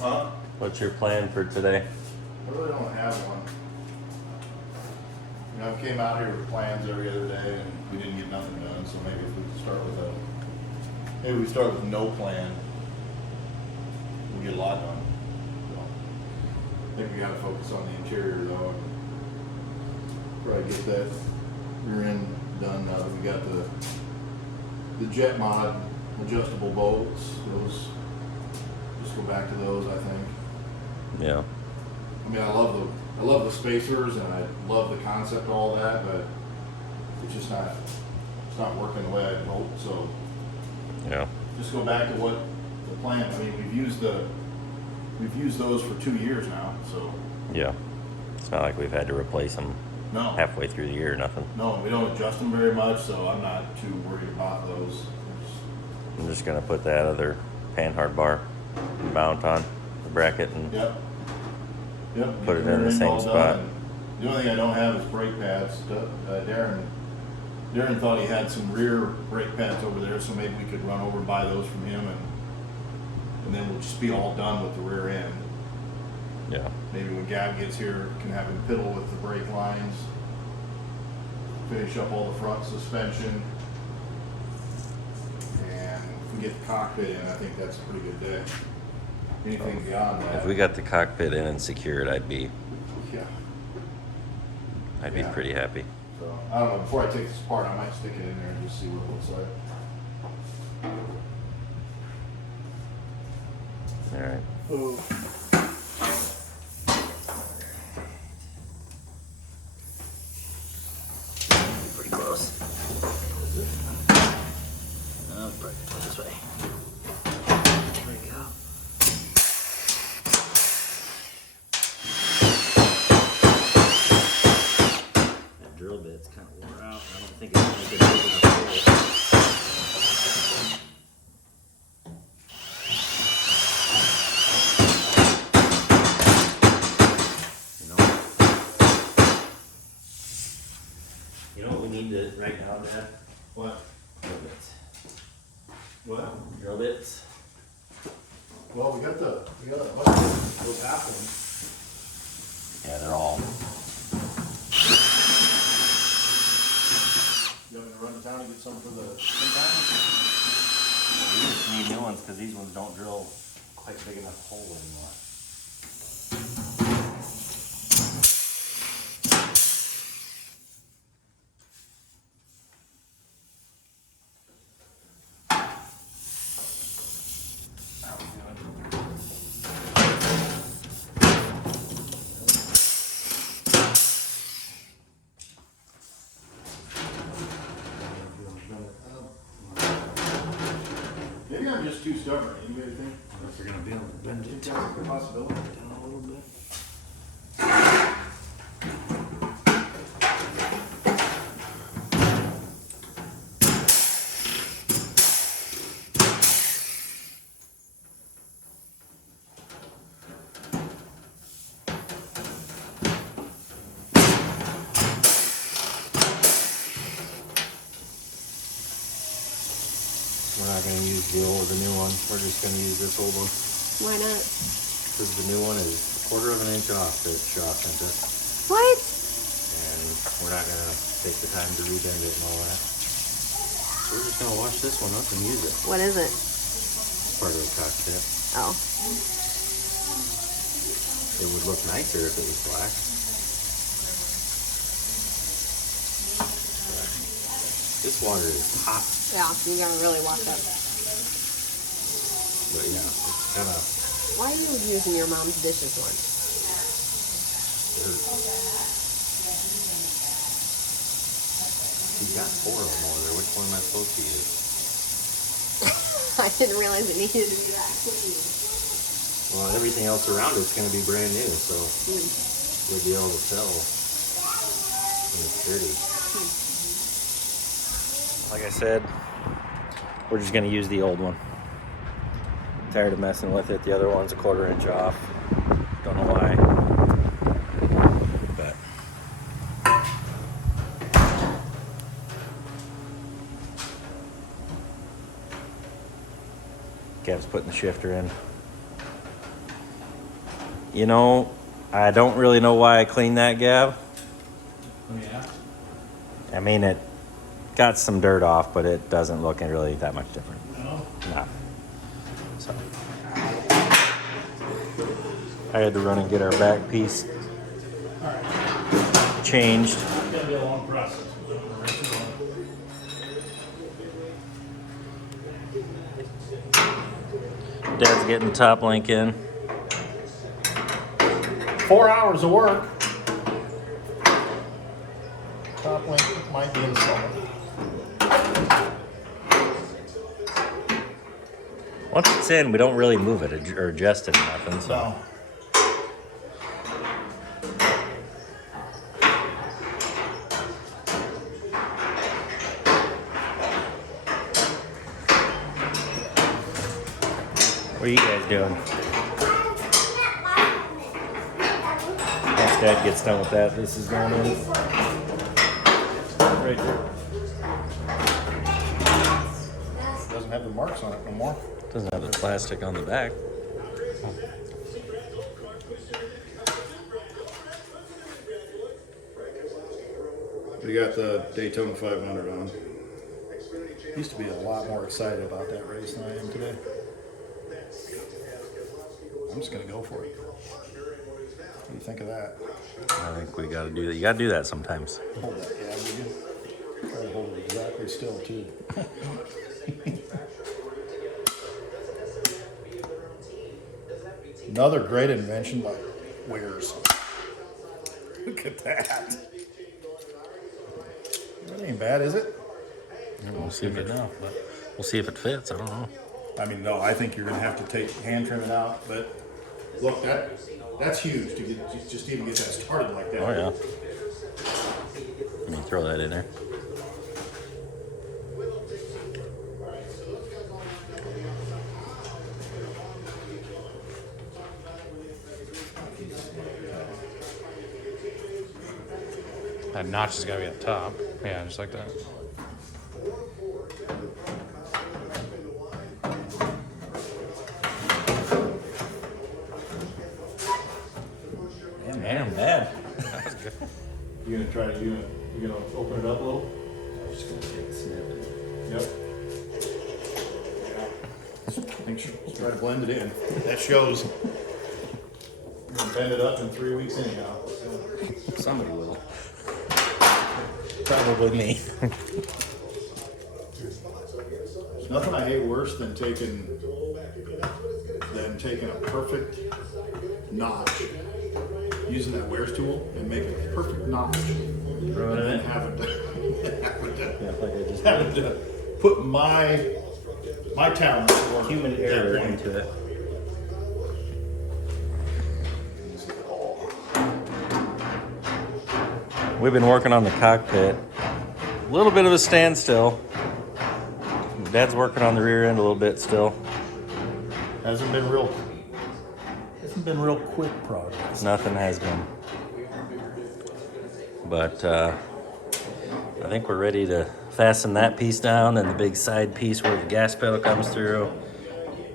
Huh? What's your plan for today? I really don't have one. You know, I came out here with plans every other day and we didn't get nothing done, so maybe if we start with no plan, we'll get a lot done. So, I think we gotta focus on the interior though. Probably get that rear end done now that we got the jet mod adjustable bolts. Those, just go back to those, I think. Yeah. I mean, I love the spacers and I love the concept of all that, but it's not working the way I hoped. So Yeah. just go back to what the plan. I mean, we've used those for 2 years now. So Yeah. It's not like we've had to replace them no, halfway through the year or nothing. no, we don't adjust them very much. So I'm not too worried about those. I'm just gonna put that other panhard bar mount on the bracket and Yep. Put it get in the rear end same all spot. done. The only thing I don't have is brake pads. Darren thought he had some rear brake pads over there, so maybe we could run over and buy those from him, and then we'll just be all done with the rear end. yeah. Maybe when Gab gets here, can have him fiddle with the brake lines, finish up all the front suspension, and if we get the cockpit in, I think that's a pretty good day. Anything beyond that? If we got the cockpit in and secured, I'd be Yeah. Yeah. pretty happy. So, I don't know, before I take this apart, I might stick it in there and just see what it looks like. All right. Oh. Pretty close. Oh, probably go this way. There we go. That drill bit's kind of wore out. I don't think it's going to get big enough hole. You know what we need to right now, Dad? What? Drill bits. What? Drill bits. Well, we got those half ones. Yeah, they're all. You want me to run to town and get some for the springtime? We just need new ones because these ones don't drill quite big enough hole anymore. How we doing? Maybe I'm just too stubborn. Anybody think? If you're gonna be able to bend Think it that's a possibility? down a little bit. We're not gonna use the new one. We're just gonna use this old one. Why not? Because the new one is a quarter of an inch off that Shaw sent us. What? And we're not gonna take the time to rebend it and all that. So we're just gonna wash this one up and use it. What is it? Part of the cockpit. Oh. It would look nicer if it was black. But this water is hot, Yeah, you gotta really wash up. but yeah, it's kind of Why are you using your mom's dishes one? dirt. You got 4 of them over there. Which one am I supposed to use? I didn't realize it needed to be that clean. Well, everything else around it's going to be brand new, so we'll be able to tell when it's dirty. Like I said, we're just going to use the old one. Tired of messing with it. The other one's a quarter inch off. Don't know why. But Kev's putting the shifter in. You know, I don't really know why I cleaned that, Gav. Yeah. I mean, it got some dirt off, but it doesn't look really that much different. No. No. So I had to run and get our back piece changed. It's gonna be a long process. Dad's getting top link in. 4 hours of work. Top link might be installed. Once it's in, we don't really move it or adjust it or nothing. So. No. What are you guys doing? Once Dad gets done with that, this is going in. Right there. Doesn't have the marks on it no more. Doesn't have the plastic on the back. We got the Daytona 500 on. Used to be a lot more excited about that race than I am today. I'm just gonna go for it. What do you think of that? I think we got to do that. You got to do that sometimes. Hold that, yeah, we do. Try to hold it exactly still too. Another great invention by Wares. Look at that. That ain't bad, is it? We'll see if it We'll see if it fits. I don't know. I mean, no, I think you're gonna have to take hand trim it out, but look, that's huge to get just even get that started like that. Oh yeah. Let me throw that in there. That notch has got to be up top. Yeah, just like that. Damn, Dad. That was good. You gonna try to you gonna open it up a little? I'm just gonna take a snippet. Yep. Let's try to blend it in. That shows. You're gonna bend it up in 3 weeks anyhow. So. Somebody will. Probably me. There's nothing I hate worse than taking a perfect notch, using that Wares tool and making a perfect notch, and then having to put my talent or Human error into it. We've been working on the cockpit. A little bit of a standstill. Dad's working on the rear end a little bit still. Hasn't been real quick progress. Nothing has been. But I think we're ready to fasten that piece down and the big side piece where the gas pedal comes through.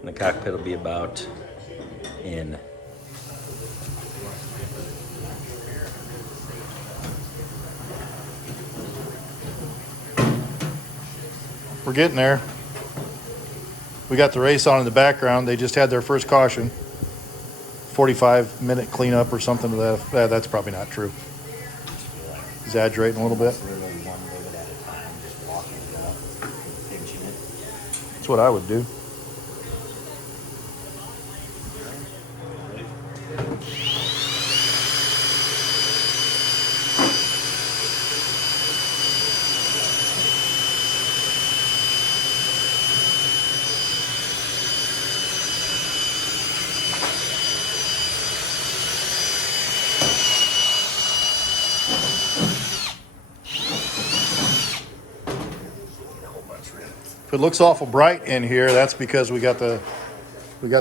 And the cockpit will be about in. We're getting there. We got the race on in the background. They just had their first caution. 45-minute cleanup or something to that. That's probably not true. Exaggerating a little bit. That's what I would do. If it looks awful bright in here, that's because we got the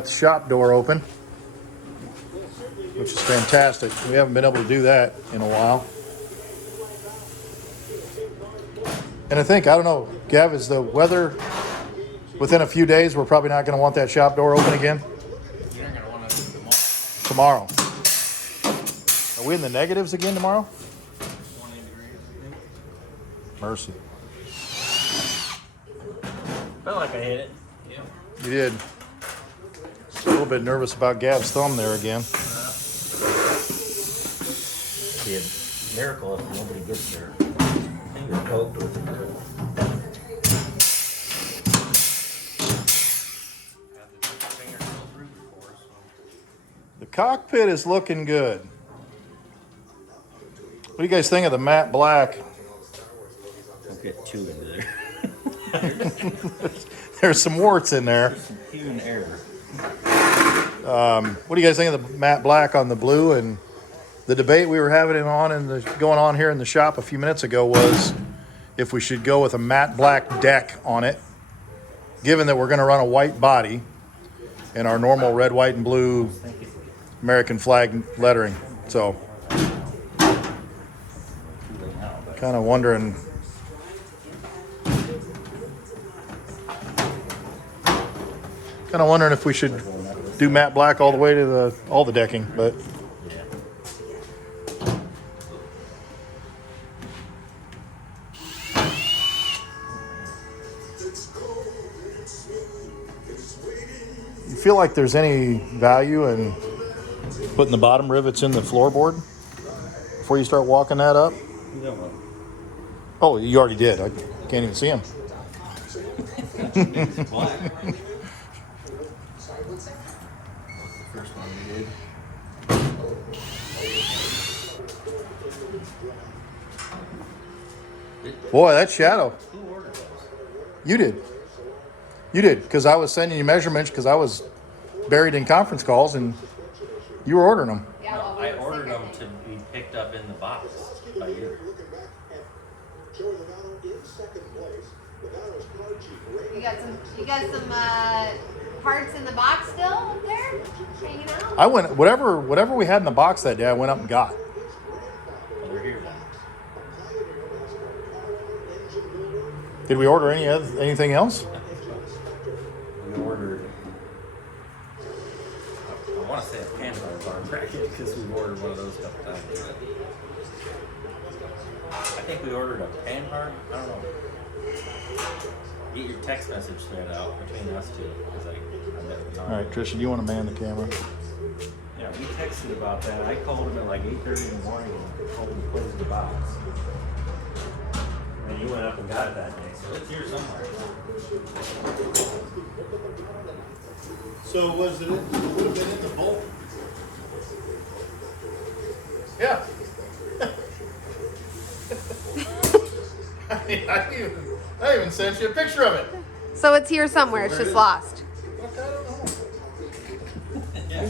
shop door open, which is fantastic. We haven't been able to do that in a while. And I don't know, Gav, is the weather within a few days, we're probably not going to want that shop door open again? You're going to want to do it Tomorrow. Are we in the negatives again tomorrow? 20 degrees, I think. Mercy. Felt like I hit it. Yep. You did. Just a little bit nervous about Gav's thumb there again. Be a miracle if nobody gets their finger poked with it. The cockpit is looking good. What do you guys think of the matte black? Don't get too into there. There's some warts in there. Human error. What do you guys think of the matte black on the blue? And the debate we were having going on here in the shop a few minutes ago was if we should go with a matte black deck on it, given that we're going to run a white body and our normal red, white, and blue American flag lettering. So, kind of wondering. If we should do matte black all the way to all the decking, but you feel like there's any value in putting the bottom rivets in the floorboard before you start walking that up? Oh, you already did. I can't even see them. First one we did. Boy, that shadow. Who ordered those? You did. You did, because I was sending you measurements because I was buried in conference calls and you were ordering them. Yeah, No, well, we I were ordered sick of them it. to be picked up in the box by you. You got some parts in the box still up there hanging out? I went whatever we had in the box that day. I went up and got. Well, they're here then. Did we order anything else? We ordered, I want to say a Panhard bar bracket because we ordered one of those a couple times. I think we ordered a Panhard. I don't know. Get your text message thread out between us two because I never. All right, Trisha, do you want to man the camera? Yeah, we texted about that. I called him at like 8:30 in the morning and told him to close the box. And you went up and got it that day, so it's here somewhere. So was it would have been in the bolt? Yeah. I even sent you a picture of it. So it's here somewhere. It's just lost. Look, I don't know. Yeah.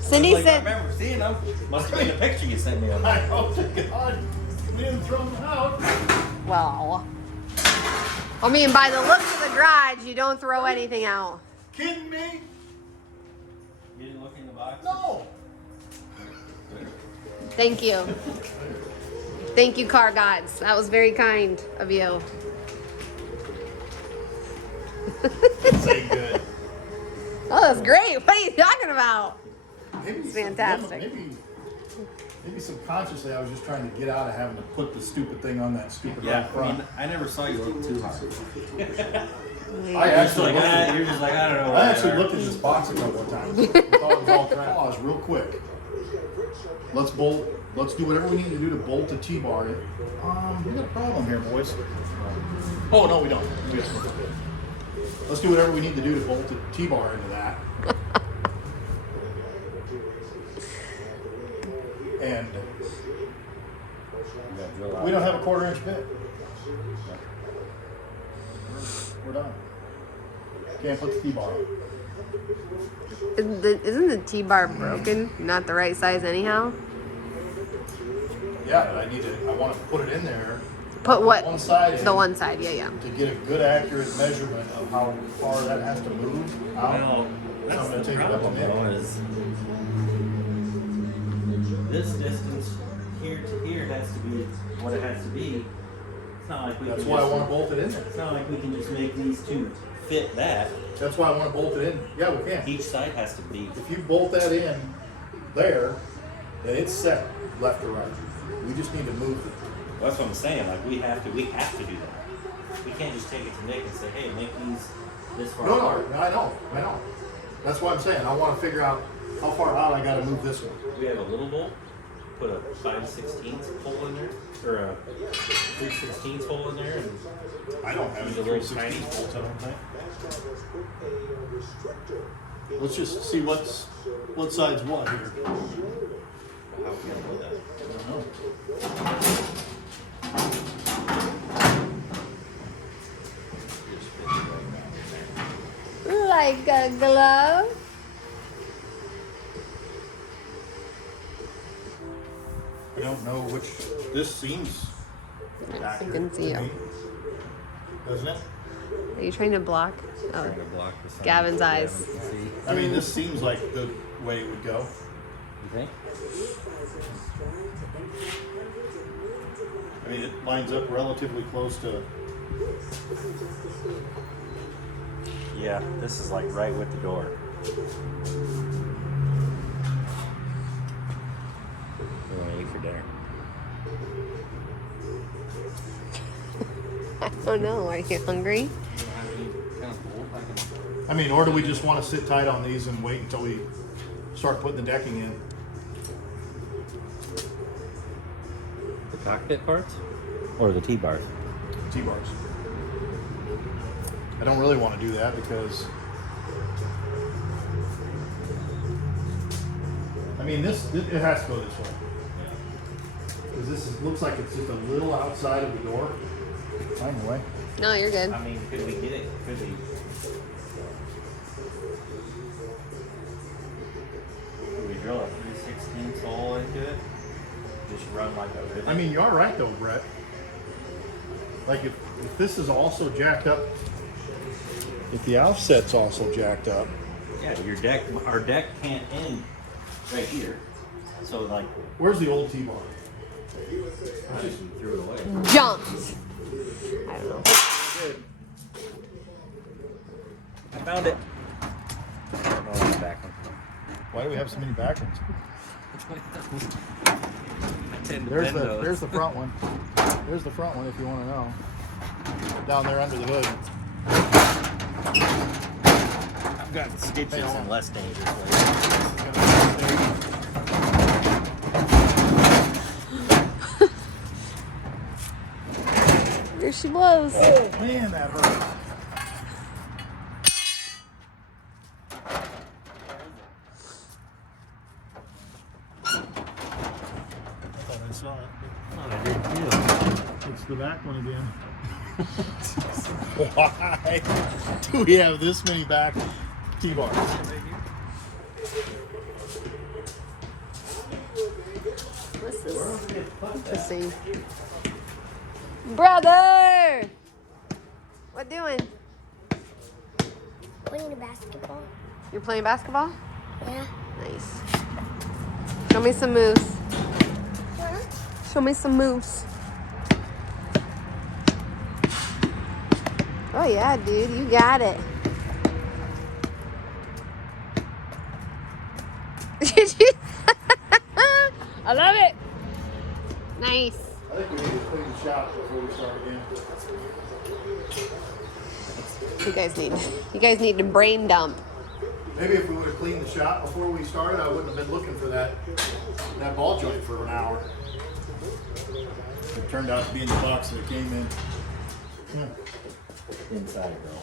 Cindy I said. remember seeing them. Must have been a picture you sent me of them. I hope to God we didn't throw them out. Well, I mean, by the looks of the garage, you don't throw anything out. Kidding me? You didn't look in the box? No. Thank you. Thank you, car gods. That was very kind of you. Say good. Oh, that's great. What are you talking about? Maybe It's fantastic. Maybe subconsciously I was just trying to get out of having to put the stupid thing on that stupid Yeah, right front. I never saw you look too hard. I actually You're just like, looked at, you're just like, I don't know. I what actually they are. looked at this box a couple of times. I thought it was all crap. Pause real quick. Let's bolt. Let's do whatever we need to do to bolt the T-bar. We got a problem here, boys. Oh no, we don't. Let's do whatever we need to do to bolt the T-bar into that. And we don't have a 1/4 inch bit. We're done. Can't put the T-bar on. Isn't the T-bar broken? Not the right size anyhow? Yeah, but I want to put it in there. Put what? One side in The one side, yeah. to get a good accurate measurement of how far that has to move out. Well, that's I'm gonna the take it up problem a minute. though, is this distance here to here has to be what it has to be. It's not like we That's can why I just, want to bolt it in there. it's not like we can just make these two fit that. That's why I want to bolt it in. Yeah, we can. Each side has to be. If you bolt that in there, then it's set. left or right. We just need to move it. That's what I'm saying. Like we have to do that. We can't just take it to Nick and say, hey, make these this far No, apart. I know. That's what I'm saying. I want to figure out how far out I got to move this one. We have a little bolt. Put a 5/16 hole in there, or a 3/16 hole in there, and I don't have use any a little 3/16 tiny bolts, I don't think. Let's just see what side's what here. How can I know that? I don't know. Like a glove. I don't know which. This seems I accurate can see to you. me. Doesn't it? Are you trying to block? Oh, Trying to block the sun Gavin's so eyes. Gavin can see. I mean, this seems like the way it would go. You think? I mean, it lines up relatively close to. Yeah, this is like right with the door. What do you want to eat for dinner? I don't know. Are you hungry? I mean, or do we just want to sit tight on these and wait until we start putting the decking in? The cockpit parts? Or the T-bars? T-bars. I don't really want to do that because, I mean, it has to go this way. Because looks like it's just a little outside of the door. Anyway. No, you're good. I mean, could we get it? Could we? Could we drill a 3/16 hole into it? Just run like a rivet? I mean, you are right though, Brett. Like if this is also jacked up, if the offset's also jacked up. Yeah, our deck can't end right here. So like, Where's the old T-bar? I just threw it away. Jumped. I don't know. I found it. I don't know what's back one. Why do we have so many back ones? I tend to bend those. There's the front one. There's the front one if you want to know. Down there under the hood. I've got stitches Hey, hold in on. less dangerous ways. Here she blows. Oh man, that hurt. I thought I saw it. It's the back one again. Why do we have this many back T-bars? This is interesting. Brother! What doing? Playing basketball. You're playing basketball? Yeah. Nice. Show me some moves. Huh? Show me some moves. Oh yeah, dude, you got it. I love it. Nice. I think we need to clean the shop before we start again. You guys need to brain dump. Maybe if we would have cleaned the shop before we started, I wouldn't have been looking for that ball joint for an hour. It turned out to be in the box that it came in. Yeah. Inside, girl.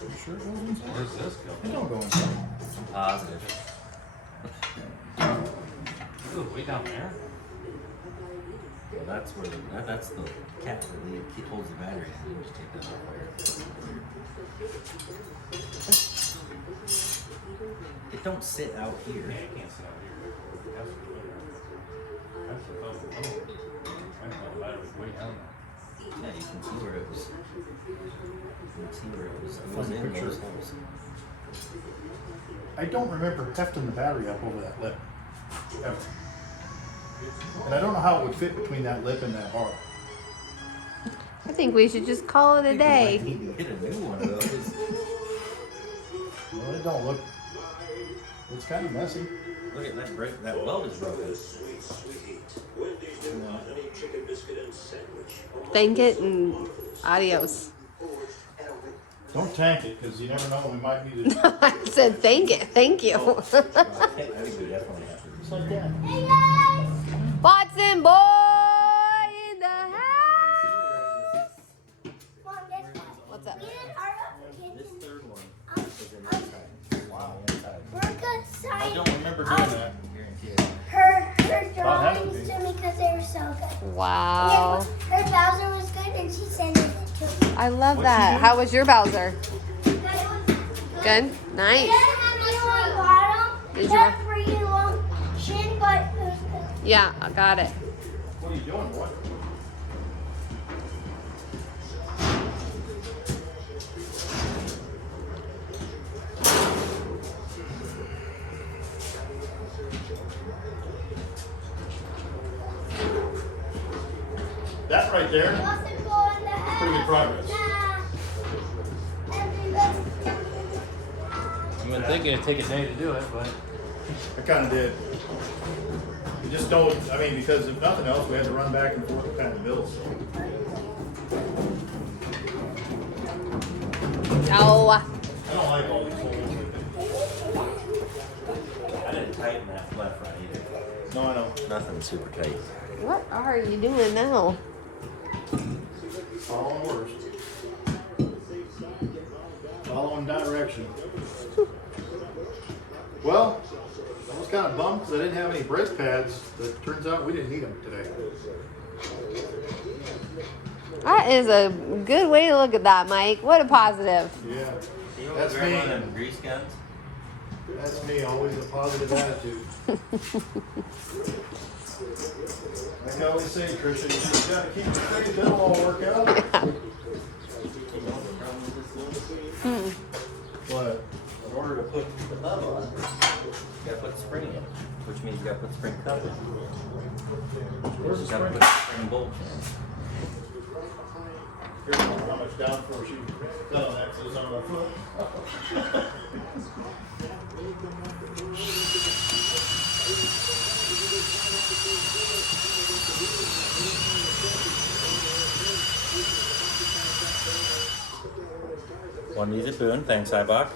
You sure it goes inside? Where's this go? It don't go inside. Positive. Ooh, way down there. Well, that's where that's the cap that holds the battery. So you just take that off there. It don't sit out here. Yeah, you can't sit out here. That's the phone. Oh, I thought the battery was way down there. Yeah, you can see where it was. You can see where it was. It was Funny in picture. those holes. I don't remember hefting the battery up over that lip. Ever. And I don't know how it would fit between that lip and that bar. I think we should just call it a You day. might need to get a new one of those. Well, it don't look It's kind of messy. Look at that break. That weld is broken. Thank it and adios. Don't tank it, because you never know, we might need it. I said thank it. Thank you. I think we definitely have to. Just like that. Hey guys! Watson boy in the house. Mom, guess what? What's up? Me and Arlo are This third one um, is inside. Wow, inside. we're gonna I sign don't remember doing that. Guarantee it. her I'll have drawings to to me because they were so good. Wow. Yeah, her Bowser was good and she sent it to me. I love What'd that. you do? How was your Bowser? But it was Good? It Nice. doesn't have any long bottom. Did It you- has a pretty long chin, but it was good. Yeah, I got it. What are you doing, boy? That right there, Boston Boy in the house. pretty good progress. I've been thinking it'd take a day to do it, but I kind of did. We just don't, I mean, because if nothing else, we had to run back and forth to kind of build. No. I don't like all these holes. I didn't tighten that left right either. No, I know. Nothing super tight. What are you doing now? Following orders. Following direction. Well, I was kind of bummed because I didn't have any brake pads, but turns out we didn't need them today. That is a good way to look at that, Mike. What a positive. Yeah, You That's grab me. one of them grease guns? that's me, always a positive attitude. Like I always say, Christian, you just gotta keep it straight, then it'll all work out. You know what the problem with this is? But In order to put the hub on, you gotta put spring in, which means you gotta put spring cup in. where's the You gotta spring? put spring bolt in. Here's how much downforce you got on that, because it's on my foot. One easy boon, thanks, Ibach.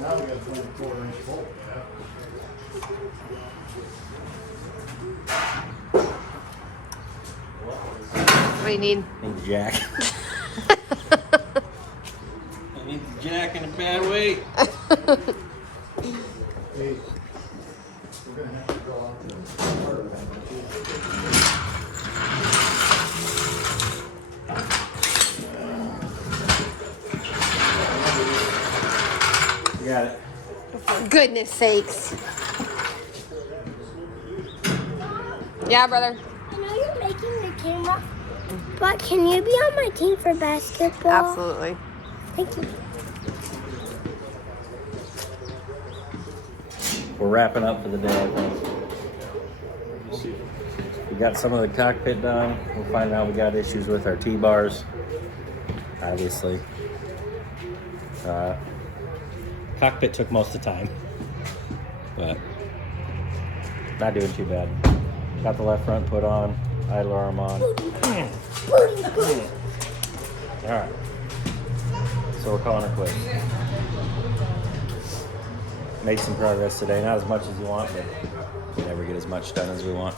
Now we got a 24-inch bolt, yeah. What do you need? Need the jack. I need the jack in a bad way. Hey, we're gonna have to go out the part of that. You got it. For goodness sakes. Yeah, brother. I know you're making the camera, but can you be on my team for basketball? Absolutely. Thank you. We're wrapping up for the day, I think. We got some of the cockpit done. We'll find out we got issues with our T-bars, obviously. Cockpit took most of the time, but not doing too bad. Got the left front put on, idler arm on. Alright. So we're calling it quits. Made some progress today, not as much as you want, but we never get as much done as we want.